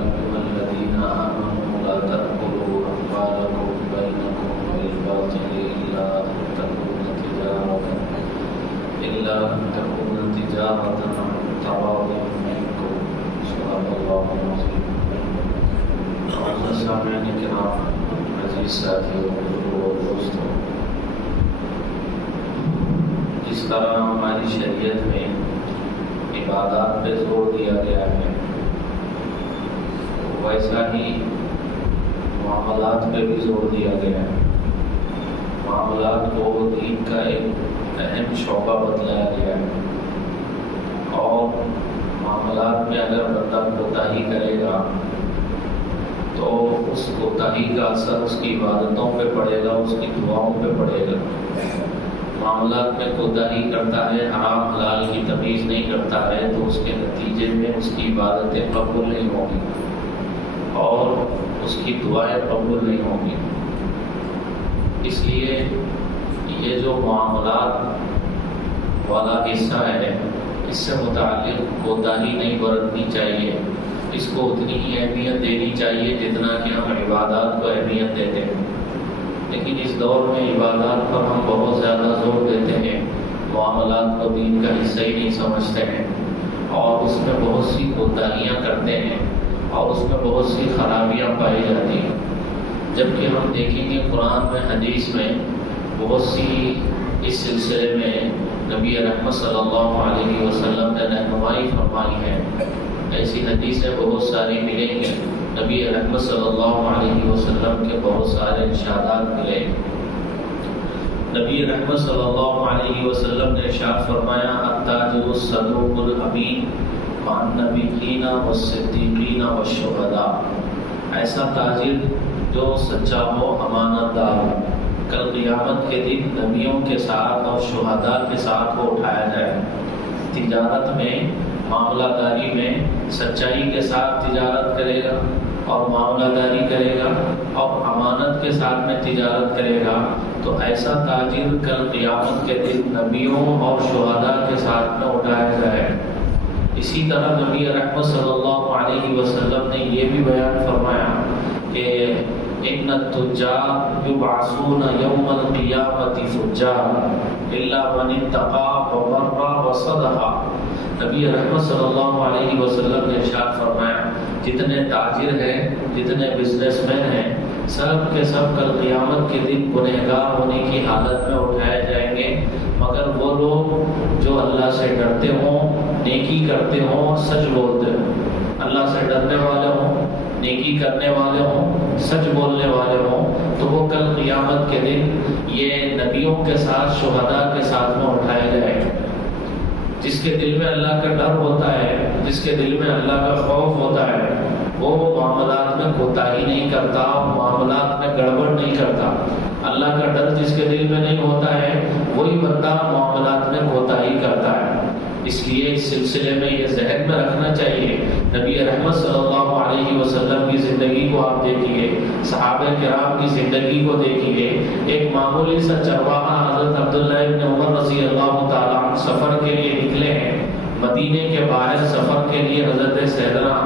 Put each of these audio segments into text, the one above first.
أيها الذين آمنوا لا تأكلوا أموالكم بينكم بالباطل إلا أن تكون تجارة عن تراض منكم. صدق الله العظيم. سامعین کرام، عزیز ساتھیوں اور دوستوں، جس طرح ہماری شریعت میں عبادات پہ زور دیا گیا ہے، ویسا ہی معاملات پہ بھی زور دیا گیا ہے۔ معاملات کو دین کا ایک اہم شعبہ بتلایا گیا ہے، اور معاملات میں اگر بندہ کوتاہی کرے گا تو اس کوتاہی کا اثر اس کی عبادتوں پہ پڑے گا، اس کی دعاؤں پہ پڑے گا۔ معاملات میں کوتاہی کرتا ہے، حرام حلال کی تمیز نہیں کرتا ہے، تو اس کے نتیجے میں اس کی عبادتیں قبول نہیں ہوں گی اور اس کی دعائیں قبول نہیں ہوں گی۔ اس لیے یہ جو معاملات والا حصہ ہے، اس سے متعلق کوتاہی نہیں برتنی چاہیے، اس کو اتنی ہی اہمیت دینی چاہیے جتنا کہ ہم عبادات کو اہمیت دیتے ہیں۔ لیکن اس دور میں عبادات پر ہم بہت زیادہ زور دیتے ہیں، معاملات کو دین کا حصہ ہی نہیں سمجھتے ہیں، اور اس میں بہت سی کوتاہیاں کرتے ہیں، اور اس میں بہت سی خرابیاں پائی جاتی ہیں۔ جبکہ ہم دیکھیں گے قرآن میں، حدیث میں بہت سی اس سلسلے میں نبی رحمت صلی اللہ علیہ وسلم نے رہنمائی فرمائی ہے۔ ایسی حدیثیں بہت ساری ملیں گے، نبی رحمت صلی اللہ علیہ وسلم کے بہت سارے ارشادات ملے۔ نبی رحمت صلی اللہ علیہ وسلم نے ارشاد فرمایا: التاجر الصدوق الامین مع النبیین والصدیقین والشہداء۔ ایسا تاجر جو سچا ہو، امانت دار ہو، کل قیامت کے دن نبیوں کے ساتھ اور شہداء کے ساتھ وہ اٹھایا جائے۔ تجارت میں، معاملہ داری میں سچائی کے ساتھ تجارت کرے گا اور معاملہ داری کرے گا اور امانت کے ساتھ میں تجارت کرے گا، تو ایسا تاجر کل قیامت کے دن نبیوں اور شہداء کے ساتھ میں اٹھایا جائے۔ اسی طرح نبی رحمت صلی اللہ علیہ وسلم نے یہ بھی بیان فرمایا کہ ان التجار یبعثون یوم القیامۃ فجار الا من اتقى وبر وصدق۔ نبی رحمت صلی اللہ علیہ وسلم نے ارشاد فرمایا، جتنے تاجر ہیں، جتنے بزنس مین ہیں، سب کے سب کل قیامت کے دن گنہگار ہونے کی حالت میں اٹھائے جائیں گے، مگر وہ لوگ جو اللہ سے ڈرتے ہوں، نیکی کرتے ہوں، سچ بولتے ہوں۔ اللہ سے ڈرنے والے ہوں، نیکی کرنے والے ہوں، سچ بولنے والے ہوں، تو وہ کل قیامت کے دن یہ نبیوں کے ساتھ، شہداء کے ساتھ میں اٹھائے جائیں گے۔ جس کے دل میں اللہ کا ڈر ہوتا ہے، جس کے دل میں اللہ کا خوف ہوتا ہے، وہ معاملات میں کوتاہی نہیں کرتا، معاملات میں گڑبڑ نہیں کرتا۔ اللہ کا ڈر جس کے دل میں نہیں ہوتا ہے، وہی بندہ معاملات میں کوتاہی کرتا ہے۔ اس لیے اس سلسلے میں یہ ذہن میں رکھنا چاہیے۔ نبی رحمت صلی اللہ علیہ وسلم کی زندگی کو آپ دیکھیے، صحابہ کرام کی زندگی کو دیکھیے۔ ایک معمولی سا چرواہا حضرت عبداللہ ابن عمر رضی اللہ تعالیٰ عنہ سفر کے لیے نکلے ہیں، مدینے کے باہر سفر کے لیے حضرت سیدنا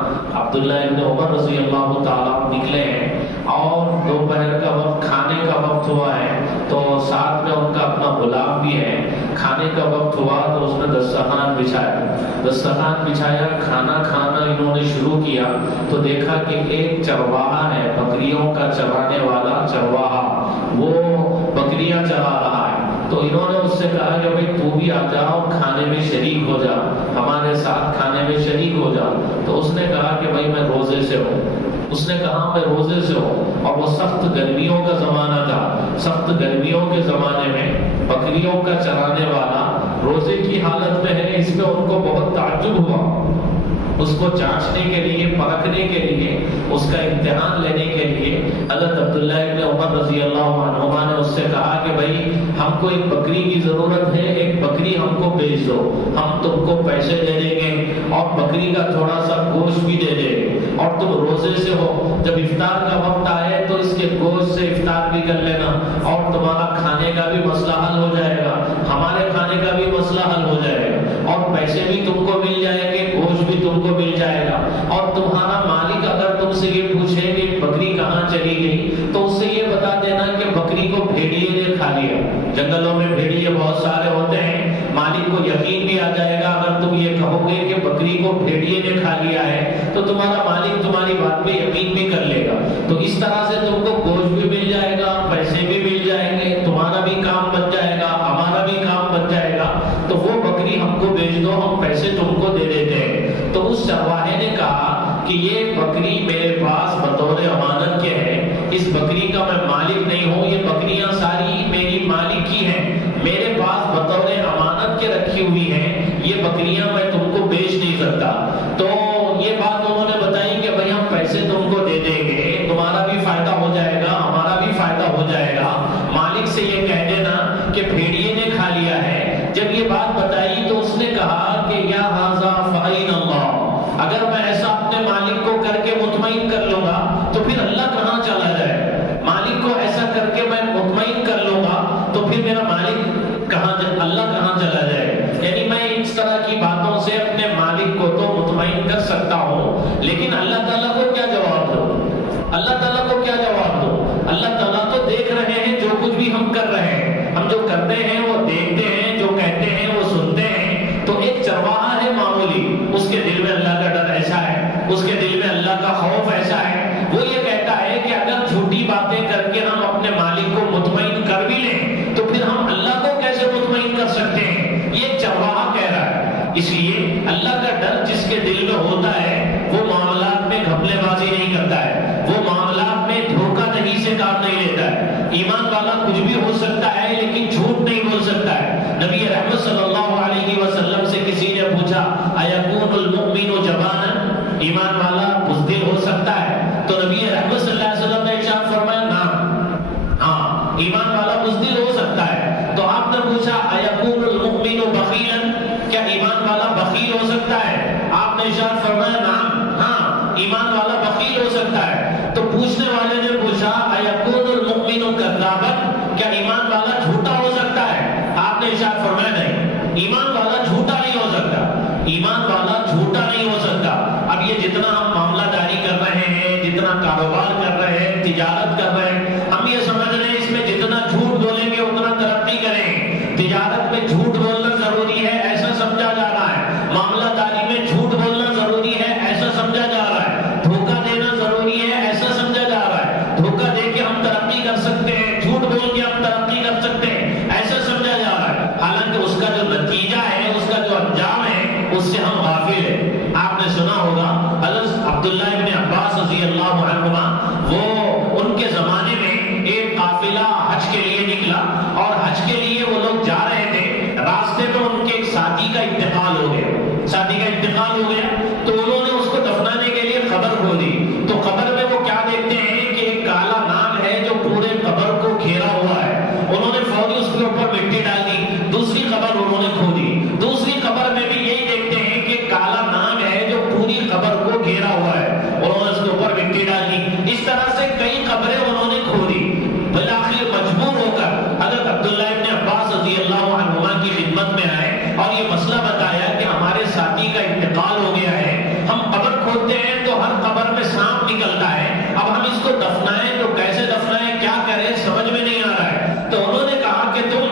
عبداللہ ابن عمر رضی اللہ تعالیٰ عنہ نکلے ہیں، اور دوپہر کا وقت، کھانے کا وقت ہوا ہے، تو ساتھ میں ان کا اپنا غلام بھی ہے۔ کھانے کا وقت ہوا تو اس نے دسترخوان بچھایا، کھانا کھانا انہوں نے شروع کیا، تو دیکھا کہ ایک چرواہا ہے، بکریوں کا چرانے والا چرواہا، وہ بکریاں چرا رہا ہے۔ تو انہوں نے اس سے کہا کہ بھائی تو بھی آ جا اور کھانے میں شریک ہو جا، ہمارے ساتھ کھانے میں شریک ہو جا۔ تو اس نے کہا کہ بھائی میں روزے سے ہوں۔ اس نے کہا میں روزے سے ہوں، اور وہ سخت گرمیوں کا زمانہ تھا۔ سخت گرمیوں کے زمانے میں بکریوں کا چرانے والا روزے کی حالت میں ہے، اس میں ان کو بہت تعجب ہوا۔ اس کو جانچنے کے لیے، پرکھنے کے لیے، اس کا امتحان لینے کے لیے حضرت عبداللہ ابن عمر رضی اللہ عنہما نے اس سے کہا کہ بھائی ہم کو ایک بکری کی ضرورت ہے، ایک بکری ہم کو بیچ دو، ہم تم کو پیسے دے دیں گے اور بکری کا تھوڑا سا گوشت بھی دے دیں گے، اور تم روزے سے ہو، جب افطار کا وقت آئے تو اس کے گوشت سے افطار بھی کر لینا، اور تمہارا کھانے کا بھی مسئلہ حل ہو جائے گا، ہمارے کھانے کا بھی مسئلہ حل ہو جائے گا، اور پیسے بھی تم کو مل جائیں گے، گوشت بھی تم کو مل جائے گا، اور تمہارا مالک اگر کو یقین بھی آ جائے گا. اگر تم یہ کہو گے کہ بکری کو بھیڑیے نے کھا لیا ہے تو تمہارا مالک تمہاری بات پہ یقین بھی کر لے گا. تو اس طرح سے تم کو گوشت بھی مل جائے گا, پیسے بھی مل جائیں گے, تمہارا بھی کام بن جائے گا, ہمارا بھی کام بن جائے گا. تو وہ بکری ہم کو بیچ دو, ہم پیسے تم کو دے دیتے ہیں. تو اس چرواہے نے کہا کہ یہ بکری میرے پاس بطور امانت کے ہے, اس بکری کا میں مالک نہیں ہوں, یہ بکریاں ساری میری مالک کی ہیں, میرے پاس بطور امانت کے رکھی ہوئی ہیں, یہ بکریاں میں تم کو بیچ نہیں سکتا. تو یہ بات انہوں نے بتائی کہ بھائی ہم پیسے تم کو دے دیں گے, تمہارا بھی فائدہ ہو جائے گا, ہمارا بھی فائدہ ہو جائے گا, مالک سے یہ کہہ دینا کہ بھیڑیے نے کھا لیا ہے. جب یہ بات بتائی تو اس نے کہا کہ یا ھذا فعین اللہ, اگر میں ایسا اپنے مالک کو کر کے مطمئن کر لوں گا تو پھر اللہ کہاں چلا جائے. مالک کو ایسا کر کے میں مطمئن کر لوں گا تو پھر میرا مالک کہاں, اللہ کہاں چلا جائے. یعنی میں اس طرح کی باتوں سے اپنے مالک کو تو مطمئن کر سکتا ہوں, لیکن اللہ تعالیٰ کو کیا جواب دو, اللہ تعالیٰ کو کیا جواب دو. اللہ تعالیٰ تو دیکھ رہے ہیں جو کچھ بھی ہم کر رہے ہیں, ہم جو کرتے ہیں وہ دیکھتے ہیں, جو کہتے ہیں وہ سنتے ہیں. تو ایک چرواہا ہے معمولی, اس کے دل میں اللہ کا ڈر ایسا ہے, اس کے دل میں اللہ کا خوف ایسا ہے, وہ یہ کہتا ہے کہ اگر جھوٹی باتیں کر کے ہم اپنے مالک کو مطمئن کر بھی لیں تو پھر ہم اللہ کو کیسے مطمئن کر سکتے ہیں. یہ چرواہا کہہ رہا ہے. اس لیے اللہ کا ڈر جس کے دل میں ہوتا ہے وہ معاملات میں گھپلے بازی نہیں کرتا ہے, وہ معاملات میں دھوکہ دہی سے کام نہیں لیتا ہے. ایمان والا کچھ بھی ہو سکتا ہے لیکن جھوٹ نہیں بول سکتا ہے. نبی رحمت صلی اللہ علیہ وسلم سے کسی نے پوچھا ایکون المؤمن جبانا, ایمان والا بزدل ہو سکتا ہے؟ تو نبی رحمت صلی اللہ علیہ وسلم نے ارشاد فرمایا نعم, ہاں ایمان والا بزدل ہو سکتا ہے. تو آپ نے پوچھا ایکون المؤمن بخیلا, کیا ایمان والا بخیل ہو سکتا ہے؟ آپ نے ارشاد فرمایا نعم, ہاں ایمان والا بخیل ہو سکتا ہے. تو پوچھنے والے نے پوچھا ایکون المؤمن کذابا, کیا ایمان والا جھوٹا ہو سکتا ہے؟ آپ نے ارشاد فرمایا نہیں, ایمان والا جھوٹا نہیں ہو سکتا, ایمان والا جھوٹا نہیں ہو سکتا. اب یہ جتنا ہم معاملہ داری کر رہے ہیں, جتنا کاروبار کر رہے ہیں, تجارت کر رہے ہیں, ہم یہ سمجھ رہے ہیں اس میں جتنا جھوٹ بولیں گے اتنا ترقی کریں. تجارت میں جھوٹ بولنا ضروری ہے ایسا سمجھا جا رہا ہے, معاملہ داری میں جھوٹ بولنا ضروری ہے ایسا سمجھا جا رہا ہے, دھوکہ دینا ضروری ہے ایسا سمجھا جا رہا ہے, دھوکہ دے کے ہم ترقی کر سکتے ہیں, جھوٹ بول کے ہم ترقی کر سکتے ہیں ایسا سمجھا جا رہا ہے. حالانکہ اس کا جو نتیجہ ہے, اس کا جو انجام ہے, اس سے ہم غافل ہیں. آپ نے سنا ہوگا حضرت عبداللہ ابن عباس رضی اللہ عنہما, وہ ان کے زمانے میں ایک قافلہ حج کے لیے نکلا اور حج کے لیے وہ لوگ جا رہے تھے. راستے میں ان کے ایک ساتھی کا انتقال ہو گیا, ساتھی کا انتقال ہو گیا تو انہوں نے اس کو دفنانے کے لیے قبر کھودی. تو قبر میں وہ کیا دیکھتے ہیں کہ ایک کالا ناگ ہے جو پورے قبر کو گھیرا ہوا ہے. انہوں نے فوری اس کے اوپر مٹی ڈال دی, دوسری قبر انہوں نے کھودی, دوسری قبر میں بھی یہی دیکھتے ہیں کہ کالا ناگ ہے جو پوری قبر کو گھیرا ہوا ہے, انہوں نے اس کے اوپر مٹی ڈال دی. اس طرح سے کئی قبریں انہوں نے کھودی. بالآخر مجبور ہو کر حضرت عبداللہ ابن عباس رضی اللہ عنہما کی خدمت میں آئے اور یہ مسئلہ بتایا کہ ہمارے ساتھی کا انتقال ہو گیا ہے, ہم قبر کھودتے ہیں تو ہر قبر میں سانپ نکلتا ہے, اب ہم اس کو دفنائیں تو کیسے دفنائیں, کیا کریں, سمجھ میں نہیں آ رہا ہے. تو انہوں نے کہا کہ تم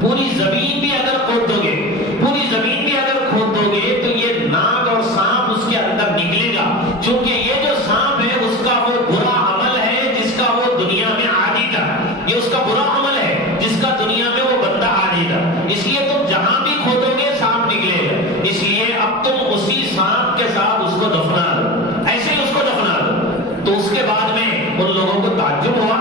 پوری زمین بھی اگر کھود دو گے, پوری زمین بھی اگر کھود دو گے تو یہ ناگ اور سانپ اس کے اندر نکلے گا, چونکہ یہ جو سانپ ہے اس کا وہ برا عمل ہے جس کا وہ دنیا میں عادی تھا, یہ اس کا برا عمل ہے جس کا دنیا میں وہ بندہ عادی تھا, اس لیے تم جہاں بھی کھودو گے سانپ نکلے گا. اس لیے اب تم اسی سانپ کے ساتھ اس کو دفنا دو, ایسے ہی اس کو دفنا دو. تو اس کے بعد میں ان لوگوں کو تعجب ہوا,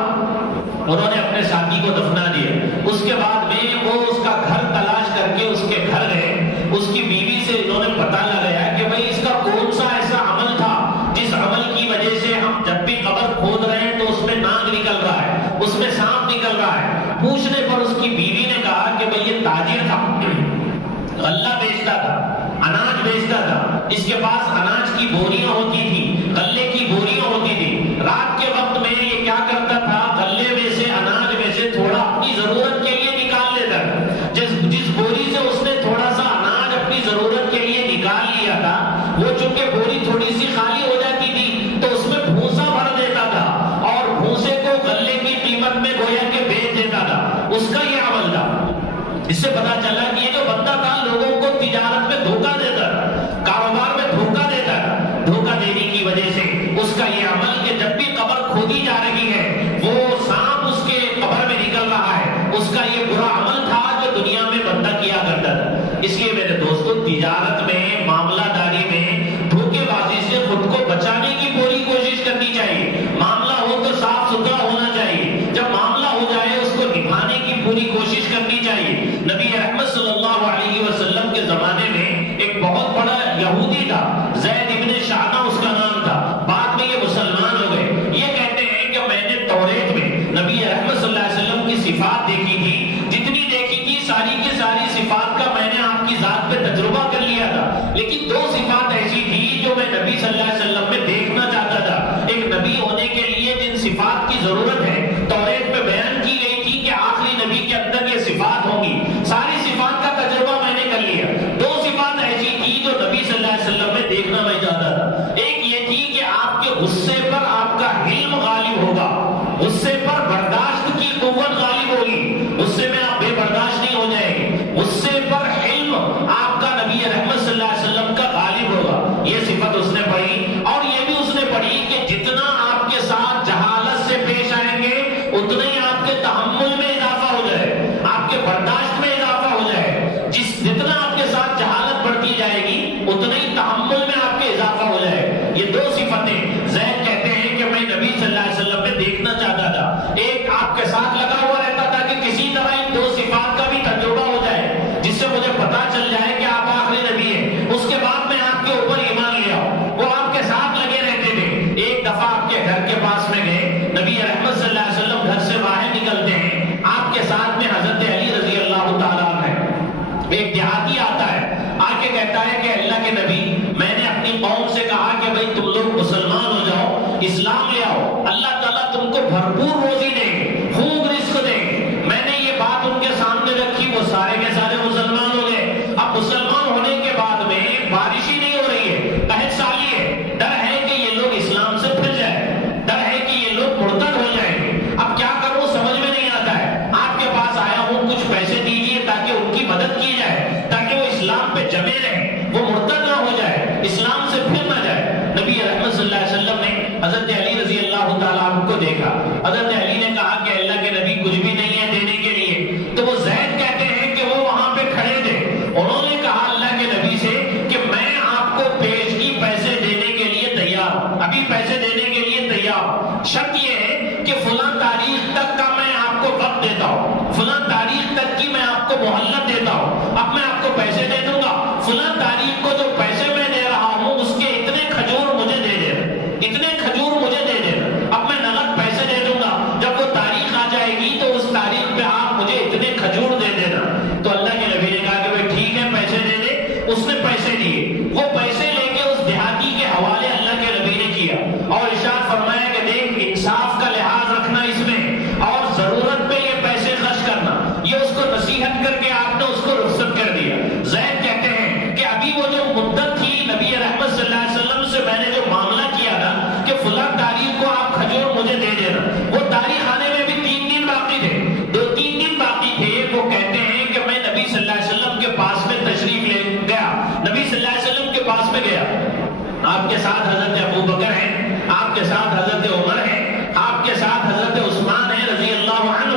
انہوں نے اپنے ساتھی کو دفنا دیا. اس کے بعد میں وہ اس کا گھر تلاش کر کے اس کے گھر گئے, اس کی بیوی سے انہوں نے پتہ لگایا کہ بھئی اس کا کون سا ایسا عمل تھا جس عمل کی وجہ سے ہم جب بھی قبر کھود رہے ہیں تو اس میں ناگ نکل رہا ہے, اس میں سانپ نکل رہا ہے. پوچھنے پر اس کی بیوی نے کہا کہ بھئی یہ تاجر تھا, غلہ بیچتا تھا, اناج بیچتا تھا, اس کے پاس اناج کی بوریاں ہوتی تھی, غلے کی بوریاں ہوتی تھی. رات کے وقت میں یہ کیا کرتا تھا, غلے میں سے اناج میں سے تھوڑا اپنی ضرورت کے لیے نکال لیتا تھا. جس بوری سے اس نے تھوڑا سا اناج اپنی ضرورت کے لیے نکال لیا تھا, وہ چونکہ بوری تھوڑی سی خالی ہو جاتی تھی تو اس میں بھوسا بھر دیتا تھا اور بھوسے کو غلے کی قیمت میں گویا کہ بیچ دیتا تھا. اس کا یہ عمل تھا. اس سے پتا چلا کہ یہ جو بندہ اس لیے میرے دوستوں تجارت میں معاملہ داری میں دھوکے بازی سے خود کو بچانے کی پوری کوشش کرنی چاہیے. معاملہ ہو تو صاف ستھرا ہونا چاہیے. جب معاملہ ہو جائے اس کو نبھانے کی پوری کوشش کرنی چاہیے. نبی رحمت صلی اللہ علیہ وسلم کے زمانے میں ایک بہت بڑا یہودی تھا, زید ابن شعنہ اس کا نام تھا. بعد میں یہ مسلمان ہو گئے. یہ کہتے ہیں کہ میں نے توریت میں نبی رحمت صلی اللہ علیہ وسلم کی صفات دیکھی تھی, جتنی دیکھی تھی ساری کی ساری صفات کا میں نے آپ کی ذات پہ تجربہ کر لیا تھا. لیکن دو صفات ایسی تھی جو میں نبی صلی اللہ علیہ وسلم میں دیکھنا چاہتا تھا. ایک نبی ہونے کے لیے جن صفات کی ضرورت ہے توریت میں بیان کی گئی تھی کہ آخری نبی کے اندر یہ صفات ہوں گی, ساری صفات کا تجربہ میں نے کر لیا. دو صفات ایسی تھی جو نبی صلی اللہ علیہ وسلم میں دیکھنا میں چاہتا تھا. ایک یہ تھی کہ آپ کے غصے پر آپ کا علم غالب ہوگا, غصے پر برداشت کی قوت غالب ہوگی, غصے میں آپ بے برداشت نہیں ہو جائیں گے. غصے پر علم آپ کا نبی رحمت صلی اللہ علیہ وسلم کا غالب ہوگا. یہ صفت اس نے پڑھی. اور یہ بھی اس نے پڑھی کہ جتنا آپ کے ساتھ جہالت سے پیش آئیں گے اتنا ہی آپ کے تحمل میں اضافہ ہو جائے, آپ کے برداشت میں اضافہ ہو جائے. جتنا آپ کے ساتھ جہالت بڑھتی جائے گی اتنا ہی تحمل میں آپ کے اضافہ ہو جائے. یہ دو صفتیں زید کہتے ہیں کہ میں نبی صلی اللہ علیہ وسلم میں دیکھنا چاہتا تھا. ایک آپ کے ساتھ لگا ہوا رہتا تھا کہ کسی طرح ان دو صفات کا بھی تجربہ ہو جائے جس سے مجھے پتا چل جائے کہ آپ آخری نبی ہیں. اس کے بعد میں آپ کے اوپر ایمان لے آؤں. وہ آپ کے ساتھ لگے رہتے تھے. ایک دفعہ آپ کے گھر کے پاس میں گئے, نبی رحمت صلی اللہ علیہ وسلم گھر سے باہر نکلتے ہیں, آپ کے ساتھ میں حضرت علی رضی اللہ تعالیٰ عنہ ہے. ایک دیہاتی آتا ہے, آ کے کہتا ہے کہ اللہ کے نبی میں نے اپنی قوم سے کہا کہ بھئی تم لوگ مسلمان ہو جاؤ, اسلام لے آؤ, اللہ تعالیٰ تم کو بھرپور روزی دیں گے, خوب رزق دیں گے. میں نے یہ بات ان کے سامنے رکھی, وہ سارے کے سارے مسلمان ہو گئے. اب مسلمان ہونے کے بعد میں بارش ہی نہیں ہو رہی ہے, قحط سالی ہے. ڈر ہے کہ یہ لوگ اسلام سے پھر جائیں, ڈر ہے کہ یہ لوگ مرتد ہو جائیں گے. اب کیا کروں سمجھ میں نہیں آتا ہے. آپ کے پاس آیا ہوں, کچھ پیسے دیجئے تاکہ ان کی مدد کی جائے, تاکہ وہ اسلام پہ جمے رہیں, وہ مرتد نہ ہو جائے, اسلام سے پھر نہ جائے. نبی رحمت صلی اللہ علیہ وسلم نے حضرت علی رضی اللہ تعالیٰ عنہ کو دیکھا. حضرت علی نے کہا کہ اللہ کے نبی کچھ بھی نہیں ہے دینے کے لیے. تو وہ زید کہتے ہیں کہ وہ وہاں پہ کھڑے تھے. انہوں نے کہا اللہ کے نبی سے کہ میں آپ کو پیشگی پیسے دینے کے لیے تیار ہوں, ابھی پیسے دینے کے لیے تیار ہوں. شرط یہ ہے کہ فلاں تاریخ تک کا میں آپ کو وقت دیتا ہوں, فلاں تاریخ تک کی میں آپ کو مہلت دیتا ہوں. اب میں آپ کو پیسے دے دوں گا, فلاں تاریخ کو جو پیسے میں دے رہا ہوں اس کے اتنے کھجور مجھے دے دینا, اتنے کھجور مجھے دے دینا. اب میں نقد پیسے دے دوں گا, جب وہ تاریخ آ جائے گی تو اس تاریخ پہ آپ مجھے اتنے کھجور دے دینا. تو اللہ کے نبی نے کہا کہ بھائی ٹھیک ہے پیسے دے دے. اس نے پیسے دیے. وہ پیسے لے کے اس دیہاتی کے حوالے اللہ کے نبی نے کیا اور ارشاد فرمایا کہ دیکھ انصاف کا لحاظ رکھنا اس میں, اور ضرورت پہ یہ پیسے خرچ کرنا. یہ اس کو نصیحت کر کے آپ نے اس کو رخصت کر دیا. زید کہتے ہیں کہ ابھی وہ جو مدت تھی نبی رحمت صلی اللہ علیہ وسلم سے میں نے جو معاملہ کیا تھا کہ فلاں تاریخ کو آپ کھجور مجھے دے دینا, وہ تاریخ آنے میں بھی 3 دن باقی تھے, 2-3 دن باقی تھے. وہ کہتے ہیں کہ میں نبی صلی اللہ علیہ وسلم کے پاس میں تشریف لے گیا, نبی صلی اللہ علیہ وسلم کے پاس میں گیا. آپ کے ساتھ حضرت ابو بکر ہیں, آپ کے ساتھ حضرت عمر ہیں, آپ کے ساتھ حضرت عثمان ہیں رضی اللہ عنہ.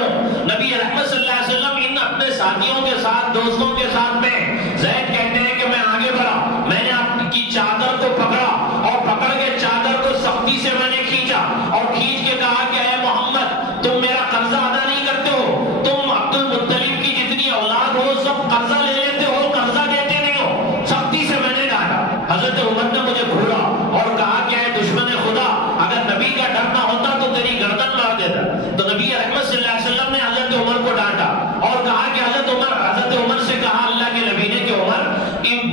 نبی رحمت صلی اللہ علیہ وسلم ان اپنے ساتھیوں کے ساتھ, دوستوں کے ساتھ میں. زید کہتے ہیں کہ میں آگے بڑھا, میں نے آپ کی چادر کو پکڑا اور پکڑ کے چادر کو سختی سے میں نے کھینچا اور کھینچ کے کہا کہ اے محمد تم میرا قرضہ ادا نہیں کرتے ہو, تم عبد المطلب کی جتنی اولاد ہو سب قرضہ لے لیتے ہو, قرضہ دیتے نہیں ہو. سختی سے میں نے ڈانٹا. حضرت عمر نے مجھے گھورا اور کہا کہ اے دشمن خدا, اگر نبی کا ڈر نہ ہوتا تو تیری گردن مار دیتا. تو نبی رحمت صلی اللہ علیہ وسلم نے حضرت عمر کو ڈانٹا اور کہا کہ حضرت عمر سے کہا اللہ کے نبی نے کہ عمر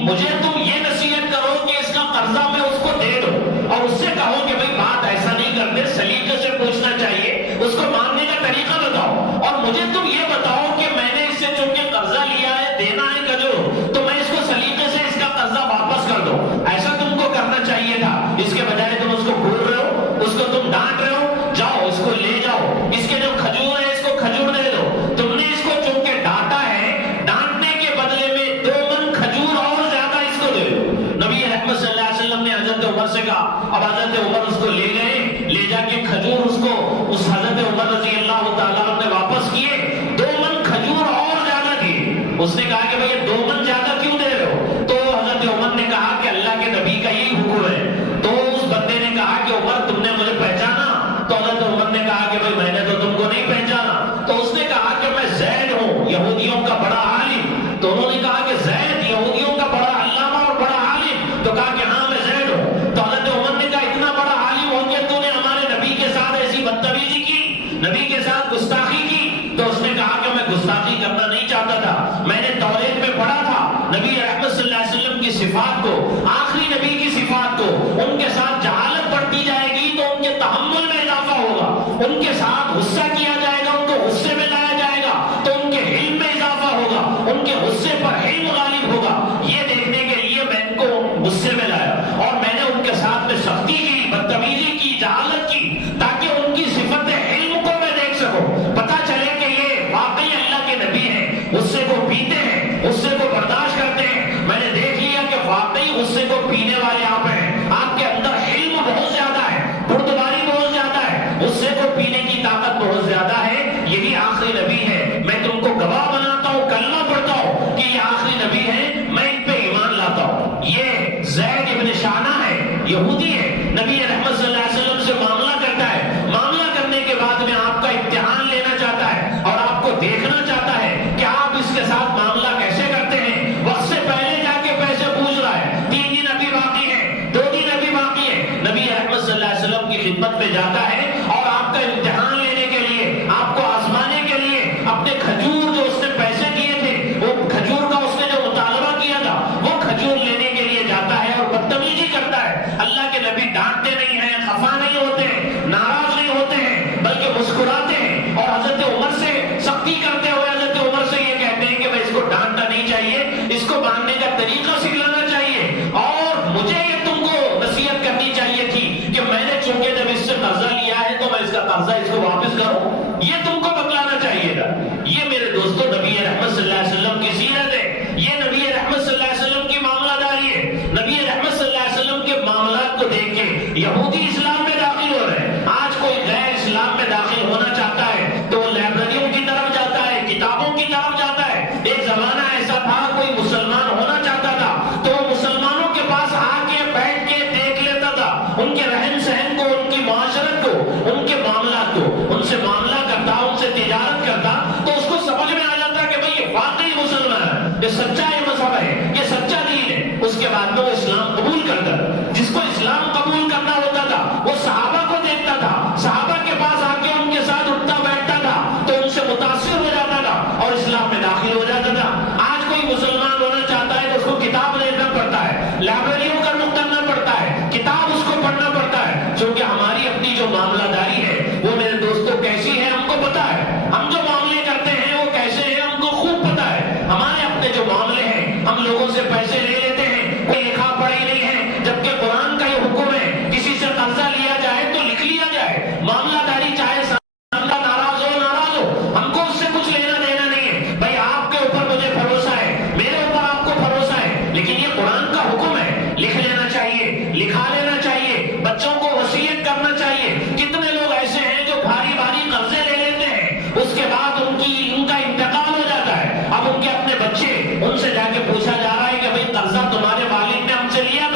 مجھے تم یہ نصیحت کرو کہ اس کا قرضہ میں اس کو دے دو, اور اس سے کہو کہ بھئی بات ایسا نہیں کرتے, سلیقے سے پوچھنا چاہیے, اس کو ماننے کا طریقہ بتاؤ, اور مجھے تم یہ بتاؤ کہ میں نے اس سے چونکہ قرضہ لیا ہے, دینا ہے کھجور, تو میں اس کو سلیقے سے اس کا قرضہ واپس کر دو. ایسا تم کو کرنا چاہیے تھا. اس کے بجائے تم اس کو گھور رہے ہو, اس کو تم ڈانٹ رہے ہو. جاؤ اس کو لے جاؤ, اس کے جو کھجور ہے اس کو کھجور دے دو. تم نے اس کو چونکہ ڈانٹا ہے, ڈانٹنے کے بدلے میں 2 من کھجور اور زیادہ اس کو دے دو. نبی رحمت صلی اللہ علیہ وسلم نے حضرت عمر سے کہا. اب حضرت عمر اس کو لے گئے, لے جا کے کھجور اس کو اس حضرت عمر رضی اللہ تعالیٰ نے واپس کیے. 2 من کھجور اور زیادہ دیے. اس نے کہا کہ بھئی یہ 2 من زیادہ کیوں دے رہے ہو؟ تو حضرت عمر نے کہا کہ اللہ کے نبی کا یہی حکم ہے۔ تو اس بندے نے کہا کہ عمر تم نے مجھے پہچانا؟ تو حضرت عمر نے کہا کہ بھئی میں نے تو تم کو نہیں پہچانا۔ تو اس نے کہا کہ میں زید ہوں، یہودیوں کا بڑا عالم۔ تو انہوں نے کہا کہ زید یہودیوں کا بڑا علامہ اور بڑا عالم؟ تو کہا کہ ہاں میں زید ہوں۔ تو حضرت عمر نے کہا اتنا بڑا عالم ہو کے تو نے ہمارے نبی کے ساتھ ایسی بدتمیزی کی، نبی کے ساتھ گستاخی کی؟ تو اس نے کہا کہ میں گستاخی کرنا نہیں چاہتا تھا، میں نے توریت میں پڑھا تھا نبی رحمت صلی اللہ علیہ وسلم کی صفات کو، آخری نبی کی صفات کو، ان کے ساتھ جہالت بڑھتی جائے گی تو ان کے تحمل میں اضافہ ہوگا، ان کے ساتھ غصہ کیا جائے گا، ان کو غصے میں لایا جائے گا تو ان کے علم میں اضافہ ہوگا، ان کے غصے پر علم غالب ہوگا۔ یہ دیکھنے کے لیے میں ان کو غصے میں لایا اور میں نے ان کے ساتھ میں سختی کی، بدتمیزی کی، جہالت کی، تاکہ ان کی صفت علم کو میں دیکھ سکوں، پتہ چلے کہ یہ واقعی اللہ کے نبی ہیں، غصے کو پیتے ہیں، غصے کو برداشت کرتے ہیں۔ میں نے دیکھ لیا کہ واقعی غصے کو پینے والے آپ ہیں، آپ کے اندر علم بہت زیادہ ہے، بردباری بہت زیادہ ہے، غصے کو پینے کی طاقت بہت زیادہ ہے، یہی آخری نبی ہے۔ میں تم کو گواہ بناتا ہوں، کلمہ پڑھتا ہوں کہ یہ آخری نبی ہے، میں ان پہ ایمان لاتا ہوں۔ یہ زید ابن شانہ ہے، یہودی ہے، نبی رحمت صلی اللہ علیہ وسلم سے معاملہ کرتا ہے، معاملہ کرنے کے بعد میں آپ کا امتحان لینا چاہتا ہے اور آپ کو دیکھنا چاہتا ہے کہ آپ اس کے ساتھ معاملہ کیسے کرتے ہیں۔ وقت سے پہلے جا کے پیسے پوچھ رہا ہے، 3 دن ابھی باقی ہے، 2 دن ابھی باقی ہے، نبی رحمت صلی اللہ علیہ وسلم کی خدمت میں جاتا ہے اور آپ کا امتحان لینے کے لیے، آپ کو آزمانے کے لیے اپنے کھجور جو اس نے پیسے دیے تھے، وہ کھجور کا اس نے جو مطالبہ کیا تھا، وہ کھجور لینے کے لیے جاتا ہے اور بدتمیزی کرتا ہے۔ اللہ کے نبی ڈانٹتے نہیں ہیں، خفا نہیں ہوتے ہیں، ناراض نہیں ہوتے ہیں، بلکہ مسکراتے ہیں اور حضرت عمر سے سختی کرتے ہوئے حضرت عمر سے یہ کہتے ہیں کہ بھائی اس کو ڈانٹنا نہیں چاہیے، اس کو ماننے کا طریقہ سکھلانا چاہیے، اور مجھے یہ تم کو نصیحت کرنی چاہیے تھی کہ میں نے چونکہ جب اس سے قرضہ لیا ہے تو میں اس کا قرضہ اس کو واپس کروں، یہ تم کو بتلانا چاہیے تھا۔ یہ میرے دوستوں نبی رحمت صلی اللہ علیہ وسلم کی سیرت ہے، یہ نبی رحمت صلی اللہ علیہ وسلم کی معاملہ داری ہے۔ نبی رحمت صلی اللہ علیہ وسلم کے معاملات کو دیکھ کے یہودی اسلام میں داخل ہو رہے ہیں۔ آج کوئی غیر اسلام میں داخل ہونا چاہتا ہے تو وہ لائبریریوں کی طرف جاتا ہے، کتابوں کی طرف جاتا ہے۔ ایک زمانہ ایسا تھا کوئی مسلمان ہونا چاہتا تھا تو وہ مسلمانوں کے پاس آ کے بیٹھ کے دیکھ لیتا تھا، ان کے رہن سہن کو، ان کی معاشرت کو، ان کے معاملات کو، ان سے معاملہ کرتا، ان سے تجارت کرتا تو اس کو سمجھ میں آ جاتا کہ بھئی یہ واقعی مسلمان ہے، یہ سچا مذہب ہے، یہ سچا دین ہے۔ اس کے بعد میں وہ اسلام قبول کرتا، جس کو اسلام قبول کرنا ہوتا تھا وہ صحابہ کو دیکھتا تھا، صحابہ کے پاس آ کے ان کے ساتھ اٹھتا بیٹھتا تھا تو ان سے متاثر ہو جاتا تھا اور اسلام میں داخل ہو جاتا تھا۔ آج کوئی مسلمان ہونا چاہتا ہے تو اس کو کتاب لینا پڑتا ہے، لائبریریوں کا رخ کرنا پڑتا ہے، کتاب اس کو پڑھنا پڑتا ہے، کیونکہ ہماری اپنی جو معاملہ داری ہے وہ میرے دوستوں کیسی ہے ہم کو پتا ہے، ہم جو معاملے کرتے ہیں وہ کیسے ہیں ہم کو خوب پتا ہے۔ ہمارے اپنے جو معاملے ہیں، ہم لوگوں سے پیسے لے لیتے ہیں، کوئی لکھا پڑھی نہیں ہے، جبکہ قرآن کا یہ حکم ہے کسی سے قرضہ لیا جائے تو لکھ لیا جائے، معاملہ داری چاہے سامنے ناراض ہو، ہم کو اس سے کچھ لینا دینا نہیں ہے۔ بھائی آپ کے اوپر مجھے بھروسہ ہے، میرے اوپر آپ کو بھروسہ ہے، لیکن یہ قرآن کا حکم ہے، لکھ لینا چاہیے، لکھا لینا چاہیے، بچوں کو وصیت کرنا چاہیے۔ کتنے لوگ ایسے ہیں جو بھاری بھاری قرضے لے لیتے ہیں، اس کے بعد ان کا انتقال ہو جاتا ہے، اب ان کے اپنے بچے، ان سے جا کے پوچھا جا رہا ہے کہ بھئی قرضہ تمہارے والد نے ہم سے لیا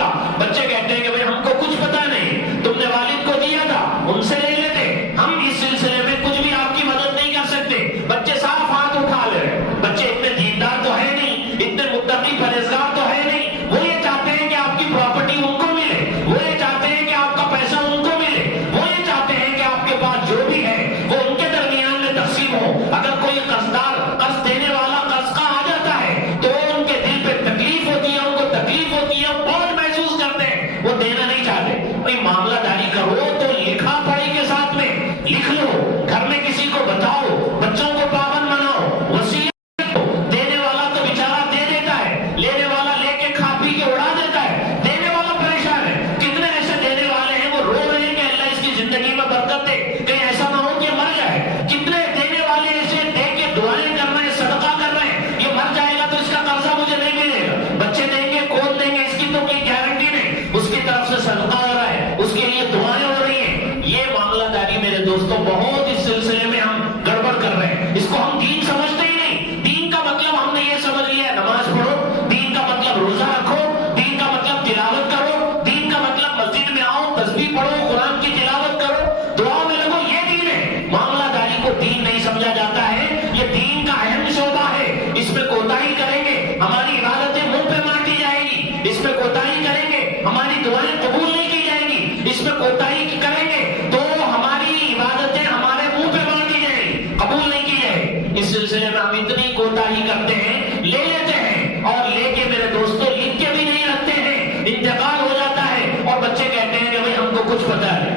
کچھ پتا ہے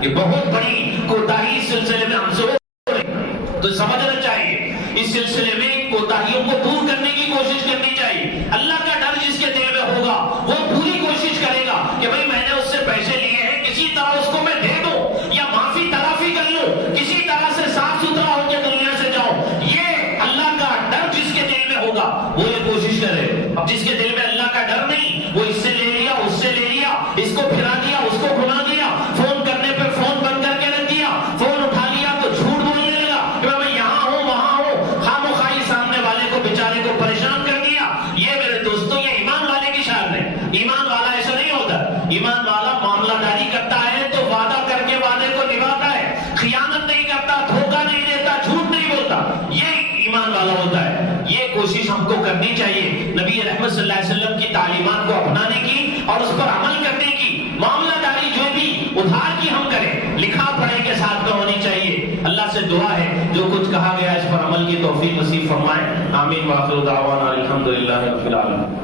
یہ بہت بڑی کوتاہی اس سلسلے میں ہم سے ہو رہی ہے، تو سمجھنا چاہیے اس سلسلے میں کوتاہیوں کو دور کرنے کی کوشش کرنی چاہیے۔ اللہ کا ڈر جس کے دل میں ہوگا وہ پوری کوشش کرے گا کہ بھئی میں نے اس سے پیسے لیے ہیں، کسی طرح اس کو میں دے دوں یا معافی تلافی کر لوں، کسی طرح سے صاف ستھرا ہو کے دنیا سے جاؤں۔ یہ اللہ کا ڈر جس کے دل میں ہوگا وہ یہ کوشش کرے۔ اب جس کے دل میں اللہ کا ڈر نہیں، وہ اس سے لے لیا، اس سے لے لیا، اس کو پھرا دیا، اس کو گھما دیا، فون کرنے پہ فون بند کر کے رکھ دیا، فون اٹھا لیا تو جھوٹ بولنے لگا کہ میں یہاں ہوں وہاں ہوں، خام و خواہی سامنے والے کو بیچارے کو پریشان کر دیا۔ یہ میرے دوستوں یہ ایمان والے کی شان ہے۔ ایمان والا ایسا نہیں ہوتا۔ ایمان والا معاملہ داری کرتا ہے تو وعدہ کر کے وعدے کو نبھاتا ہے، خیانت نہیں کرتا، دھوکہ نہیں دیتا، جھوٹ نہیں بولتا، یہ ایمان والا ہوتا ہے۔ یہ کوشش ہم کو کرنی چاہیے نبی رحمت صلی اللہ علیہ وسلم کی تعلیمات کو اپنانے کی اور اس پر عمل کرنے کی۔ معاملہ داری جو بھی ادھار کی ہم کریں، لکھا پڑھے کے ساتھ میں ہونی چاہیے۔ اللہ سے دعا ہے جو کچھ کہا گیا اس پر عمل کی توفیق نصیب فرمائے۔ آمین۔ وآخر دعوانا الحمدللہ رب العالمین۔